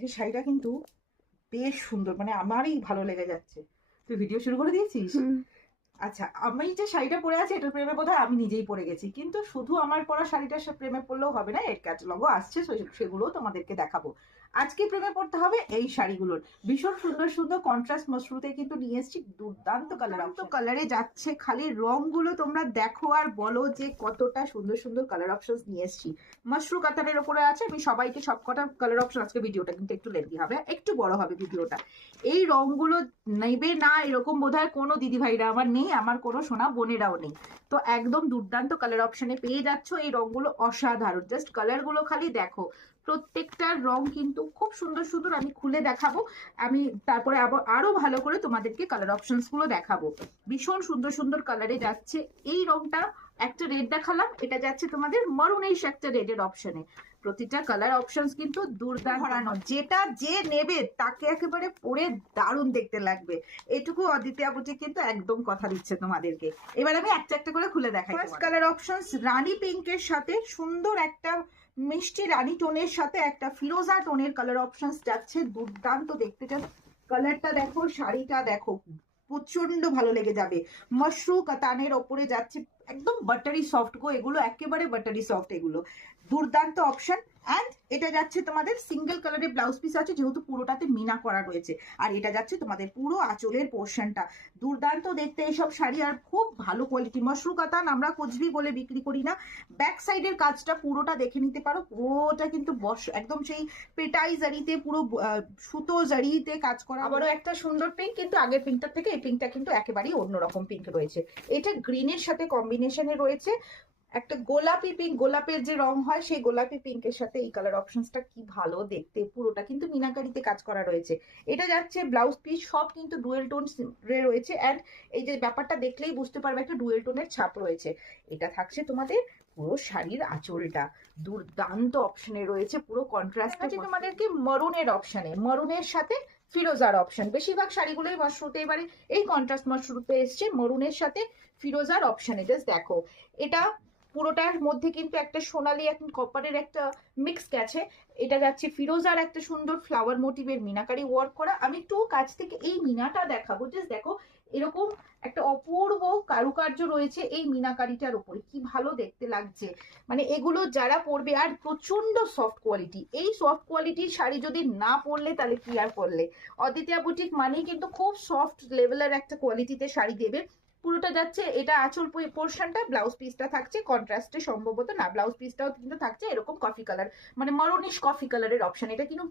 আজকে শাড়িটা কিন্তু বেশ সুন্দর, মানে আমারই ভালো লেগে যাচ্ছে। তুই ভিডিও শুরু করে দিয়েছিস? আচ্ছা, আমি যে শাড়িটা পরে আছি এটার প্রেমে বোধহয় আমি নিজেই পরে গেছি, কিন্তু শুধু আমার পরা শাড়িটার সাথে প্রেমে পড়লেও হবে না, এর ক্যাটালগও আসছে, সেগুলোও তোমাদেরকে দেখাবো। আজকে প্রেমে পড়তে হবে এই শাড়িগুলোর। ভীষণ সুন্দর সুন্দর কন্ট্রাস্ট মশরুতে কিন্তু নিয়ে এসেছি দুর্দান্ত কালার, তো কালারে যাচ্ছে, খালি রংগুলো তোমরা দেখো আর বলো যে কতটা সুন্দর সুন্দর কালার অপশনস নিয়ে এসেছি। মাশরু কাতানের ওপরে আছে, আমি সবাইকে সবকটা কালার অপশন, আজকে ভিডিওটা কিন্তু একটু লেন্দি হবে, একটু বড় হবে ভিডিওটা। এই রংগুলো নেবে না এরকম বোধহয় কোনো দিদিভাইরা আমার নেই, আমার কোনো সোনা বোনেরাও নেই। তো একদম দুর্দান্ত কালার অপশনে পেয়ে যাচ্ছ এই রংগুলো, অসাধারণ। জাস্ট কালারগুলো খালি দেখো, প্রত্যেকটার রং কিন্তু খুব সুন্দর সুন্দর। আমি খুলে দেখাবো, আমি তারপরে আবার আরো ভালো করে তোমাদেরকে কালার অপশনস গুলো দেখাবো। ভীষণ সুন্দর সুন্দর কালারে যাচ্ছে। এই রংটা একটা রেড দেখালাম, এটা যাচ্ছে তোমাদের মারুনিশ একটা রেডের অপশনে। প্রতিটা কালার অপশনস কিন্তু দুর্দান্ত, যেটা যে নেবে তাকে একেবারে পরে দারুণ দেখতে লাগবে, এটুকু অদ্বিতীয়া বুটি কিন্তু একদম কথা দিচ্ছে তোমাদেরকে। এবার আমি একটা একটা করে খুলে দেখাই। ফার্স্ট কালার অপশনস রানী পিঙ্কের সাথে সুন্দর একটা মিষ্টি রানী টোনের সাথে একটা ফিরোজা টোনের কালার অপশনস যাচ্ছে, দুর্দান্ত দেখতে। কালারটা দেখো, শাড়িটা দেখো, প্রচন্ড ভালো লেগে যাবে। মাশরু কাতানের ওপরে যাচ্ছে, একদম বাটারি সফট গো, এগুলো একেবারে বাটারি সফট, এগুলো দুর্দান্ত অপশন। অ্যান্ড এটা যাচ্ছে তোমাদের সিঙ্গেল কালারে ব্লাউজ পিস আছে, যেহেতু পুরোটাতে মিনা করা রয়েছে। আর এটা যাচ্ছে তোমাদের পুরো আঁচলের পোর্শনটা, দুর্দান্ত দেখতে এইসব শাড়ি, আর খুব ভালো কোয়ালিটি। মাশরু কাতান আমরা কুচবি বলে বিক্রি করি না। ব্যাক সাইডের কাজটা পুরোটা দেখে নিতে পারো, পুরোটা কিন্তু একদম সেই পেটাই জারিতে, পুরো সুতো জারিতে কাজ করা। আবারও একটা সুন্দর পিঙ্ক, কিন্তু আগের পিঙ্কটার থেকে এই পিঙ্কটা কিন্তু একেবারেই অন্যরকম পিঙ্ক রয়েছে। এটা গ্রিনের সাথে কম্বিনেশনে রয়েছে, একটা গোলাপি পিঙ্ক, গোলাপের যে রং হয় সেই গোলাপি পিঙ্কের সাথে এই কালার অপশনসটা কি ভালো দেখতে। পুরোটা কিন্তু মিনাকারিতে কাজ করা রয়েছে। এটা যাচ্ছে ব্লাউজ পিস, সব কিন্তু ডুয়েল টোন রয়েছে। অ্যান্ড এই যে ব্যাপারটা দেখলেই বুঝতে পারবে একটা ডুয়েল টোনের ছাপ রয়েছে। এটা থাকছে তোমাদের পুরো শাড়ির আঁচলটা, দুর্দান্ত অপশনে রয়েছে, পুরো কন্ট্রাস্ট আছে তোমাদেরকে মরুনের অপশনে, মরুনের সাথে ফিরোজার অপশন। বেশিরভাগ শাড়িগুলোই মশরুতে এবারে এই কন্ট্রাস্ট মশরুতে এসছে, মরুনের সাথে ফিরোজার অপশনে। জাস্ট দেখো, এটা পুরোটার মধ্যে কিন্তু একটা সোনালি একটা কপারের একটা মিক্স গেছে। এটা যাচ্ছে ফিরোজার একটা সুন্দর ফ্লাওয়ার মোটিভের মিনাকারি ওয়ার্ক করা। আমি একটু কাছ থেকে এই মিনাটা দেখাবো, জাস্ট দেখো, এরকম একটা অপূর্ব কারুকার্য রয়েছে এই মিনাকারিটার উপরে, কি ভালো দেখতে লাগছে। মানে এগুলো যারা পরবে, আর প্রচন্ড সফট কোয়ালিটি, এই সফট কোয়ালিটির শাড়ি যদি না পরলে তাহলে কি আর পরলে। অদ্বিতীয়া বুটিক মানেই কিন্তু খুব সফট লেভেলের একটা কোয়ালিটিতে শাড়ি দেবে। পুরোটা যাচ্ছে, এটা আঁচল পোর্শনটা, ব্লাউজ পিসটা থাকছে কন্ট্রাস্টে, সম্ভবত না ব্লাউজ পিসটাও কিন্তু থাকছে এরকম কফি কালার, মানে মরুনিশ কফি কালারের অপশন। এটা কিন্তু